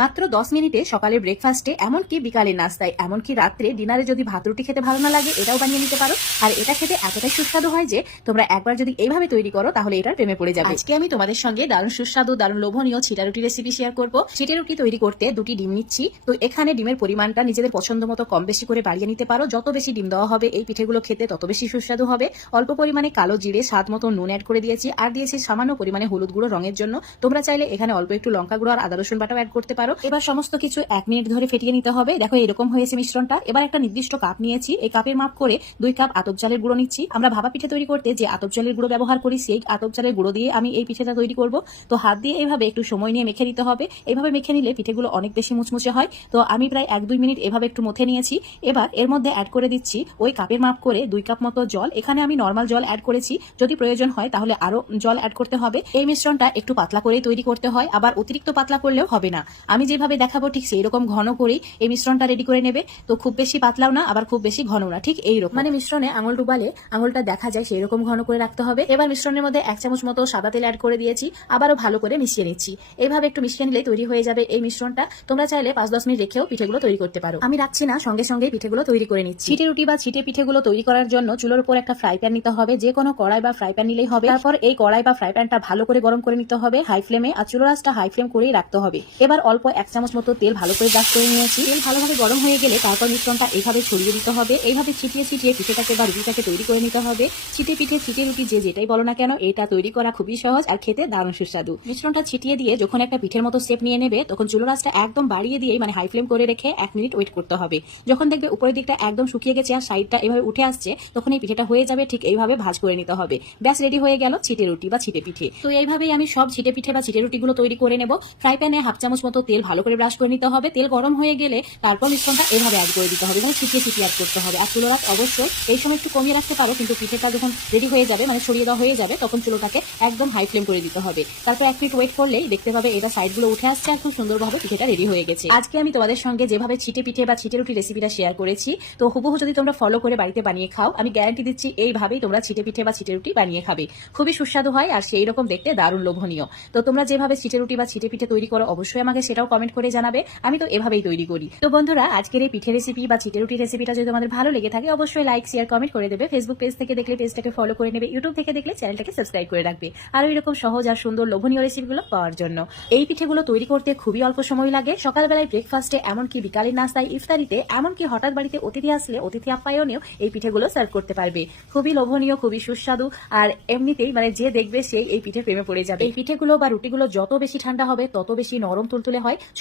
মাত্র দশ মিনিটে সকালের ব্রেকফাস্টে এমনকি বিকালের নাস্তায় এমনকি রাত্রে ডিনারে যদি ভাত রুটি খেতে ভালো না লাগে এটাও বানিয়ে নিতে পারো। আর এটা খেতে এতটাই সুস্বাদু হয় যে তোমরা একবার যদি এইভাবে তৈরি করো তাহলে এটার প্রেমে পড়ে যাবে। আজকে আমি তোমাদের সঙ্গে দারুণ সুস্বাদু দারুণ লোভনীয় ছিটা রুটি রেসিপি শেয়ার করব। ছিটা রুটি তৈরি করতে দুটি ডিম নিচ্ছি। তো এখানে ডিমের পরিমাণটা নিজেদের পছন্দ মতো কম বেশি করে বাড়িয়ে নিতে পারো। যত বেশি ডিম দেওয়া হবে এই পিঠেগুলো খেতে তত বেশি সুস্বাদু হবে। অল্প পরিমাণে কালো জিরে স্বাদ মতো নুন অ্যাড করে দিয়েছি। আর দিয়েছি সামান্য পরিমাণে হলুদ গুঁড়ো রঙের জন্য। তোমরা চাইলে এখানে অল্প একটু লঙ্কা গুঁড়ো আর আদা রসুন বাটাও অ্যাড করতে পারো। এবার সমস্ত কিছু এক মিনিট ধরে ফেটিয়ে নিতে হবে। দেখো, এরকম হয়েছে মিশ্রণটা। এবার একটা নির্দিষ্ট কাপ নিয়েছি। এই কাপের মাপ করে দুই কাপ আতপ চালের গুঁড়ো নিচ্ছি। আমরা ভাবা পিঠে তৈরি করতে যে আতপ চালের গুঁড়ো ব্যবহার করি, সেই আতপ চালের গুঁড়ো দিয়ে আমি এই পিঠেটা তৈরি করব। তো হাত দিয়ে এইভাবে একটু সময় নিয়ে মেখে নিতে হবে। এভাবে মেখে নিলে পিঠেগুলো অনেক বেশি মুচমুচে হয়। তো আমি প্রায় এক দুই মিনিট এভাবে একটু মথে নিয়েছি। এবার এর মধ্যে অ্যাড করে দিচ্ছি ওই কাপের মাপ করে দুই কাপ মতো জল। এখানে আমি নর্মাল জল অ্যাড করেছি। যদি প্রয়োজন হয় তাহলে আরও জল অ্যাড করতে হবে। এই মিশ্রণটা একটু পাতলা করেই তৈরি করতে হয়। আবার অতিরিক্ত পাতলা করলেও হবে না। আমি যেভাবে দেখাবো ঠিক সেই রকম ঘন করেই এই মিশ্রণটা রেডি করে নেবে। তো খুব বেশি পাতলাও না আবার খুব বেশি ঘনও না ঠিক এইরকম। মানে মিশ্রণে আঙুল ডুবালে আঙুলটা দেখা যায় সেই রকম ঘন করে রাখতে হবে। এবার মিশ্রণের মধ্যে এক চামচ মতো সাদা তেল অ্যাড করে দিয়েছি আবারও ভালো করে মিশিয়ে নিচ্ছি। এইভাবে একটু মিশিয়ে নিলে তৈরি হয়ে যাবে এই মিশ্রণটা। তোমরা চাইলে পাঁচ দশ মিনিট রেখেও পিঠেগুলো তৈরি করতে পারো। আমি রাখছি না সঙ্গে সঙ্গে পিঠেগুলো তৈরি করে নিচ্ছি। ছিটে রুটি বা ছিটে পিঠেগুলো তৈরি করার জন্য চুলোর উপর একটা ফ্রাই প্যান নিতে হবে। যে কোনো কড়াই বা ফ্রাই প্যান নিলেই হবে। তারপর এই কড়াই বা ফ্রাই প্যানটা ভালো করে গরম করে নিতে হবে হাই ফ্লেমে আর চুলো রাসটা হাই ফ্লেম করেই রাখতে হবে। এবার অল্প এক চামচ মতো তেল ভালো করে ব্রাশ করে নিয়েছি। তেল ভালোভাবে গরম হয়ে গেলে তারপর মিশ্রণটা এইভাবে ছড়িয়ে দিতে হবে। এইভাবে ছিটিয়ে ছিটিয়ে পিঠেটাকে বা রুটিটাকে তৈরি করে নিতে হবে। ছিটে পিঠে, ছিটে রুটি যে যেটাই বলো না কেন, এটা তৈরি করা খুবই সহজ আর খেতে দারুণ সুস্বাদু। মিশ্রণটা ছিটিয়ে দিয়ে যখন একটা পিঠের মতো শেপ নিয়ে নেবে, তখন চুলো রাসটা একদম বাড়িয়ে দিয়ে মানে হাই ফ্লেম করে রেখে এক মিনিট ওয়েট করতে হবে। যখন দেখবে উপরের দিকটা একদম শুকিয়ে গেছে আর সাইডটা এভাবে উঠে আসছে, তখন এই পিঠেটা হয়ে যাবে ঠিক এইভাবে ভাজ করে নিতে হবে। ব্যাস রেডি হয়ে গেল ছিটে রুটি বা ছিটে পিঠে। তো এইভাবেই আমি সব ছিটে পিঠে বা ছিটে রুটিগুলো তৈরি করে নেব। ফ্রাই প্যানে হাফ চামচ মতো তেল ভালো করে ব্রাশ করে নিতে হবে। তেল গরম হয়ে গেলে তারপর মিশ্রণটা এভাবে অ্যাড করে দিতে হবে। মানে ছিটিয়ে ছিটিয়ে অ্যাড করতে হবে। আর চুলো রাত অবশ্যই এই সময় একটু কমিয়ে রাখতে পারো, কিন্তু পিঠেটা যখন রেডি হয়ে যাবে মানে ছড়িয়ে দেওয়া হয়ে যাবে, তখন চুলোটাকে একদম হাই ফ্লেম করে দিতে হবে। তারপর এক মিনিট ওয়েট করলেই দেখতে পাবে এটা সাইডগুলো উঠে আসছে আর খুব সুন্দরভাবে পিঠেটা রেডি হয়ে গেছে। আজকে আমি তোমাদের সঙ্গে যেভাবে ছিটে পিঠে বা ছিটে রুটি রেসিপিটা শেয়ার করেছি, তো হুবহু যদি তোমরা ফলো করে বাড়িতে বানিয়ে খাও, আমি গ্যারান্টি দিচ্ছি এইভাবেই তোমরা ছিটে পিঠে বা ছিটে রুটি বানিয়ে খাবে। খুবই সুস্বাদু হয় আর সেই রকম দেখতে দারুণ লোভনীয়। তো তোমরা যেভাবে ছিটে রুটি বা ছিটে পিঠে তৈরি করো, অবশ্যই আমাকে সেটাও কমেন্ট করে জানাবে। আমি তো এভাবেই তৈরি করি। তো বন্ধুরা, আজকের এই পিঠে রেসিপি বা ছিটে রুটি রেসিপিটা যদি তোমাদের ভালো লেগে থাকে, অবশ্যই লাইক শেয়ার কমেন্ট করে দেবে। ফেসবুক পেজ থেকে দেখলে পেজটাকে ফলো করে নেবে। ইউটিউব থেকে দেখলে চ্যানেলটাকে সাবস্ক্রাইব করে রাখবে। আর এরকম সহজ আর সুন্দর লোভনীয় রেসিপিগুলো পাওয়ার জন্য। এই পিঠেগুলো তৈরি করতে খুবই অল্প সময় লাগে। সকালবেলায় ব্রেকফাস্টে এমনকি বিকালের নাস্তায় ইফতারিতে এমনকি হঠাৎ বাড়িতে অতিথি আসলে অতিথি আপ্যায়নেও এই পিঠেগুলো সার্ভ করতে পারবে। খুবই লোভনীয়, খুবই সুস্বাদু আর এমনিতেই মানে যে দেখবে সেই এই পিঠে প্রেমে পড়ে যাবে। এই পিঠেগুলো বা রুটিগুলো যত বেশি ঠান্ডা হবে, তত বেশি নরম তুলতুলে হয়। ছোট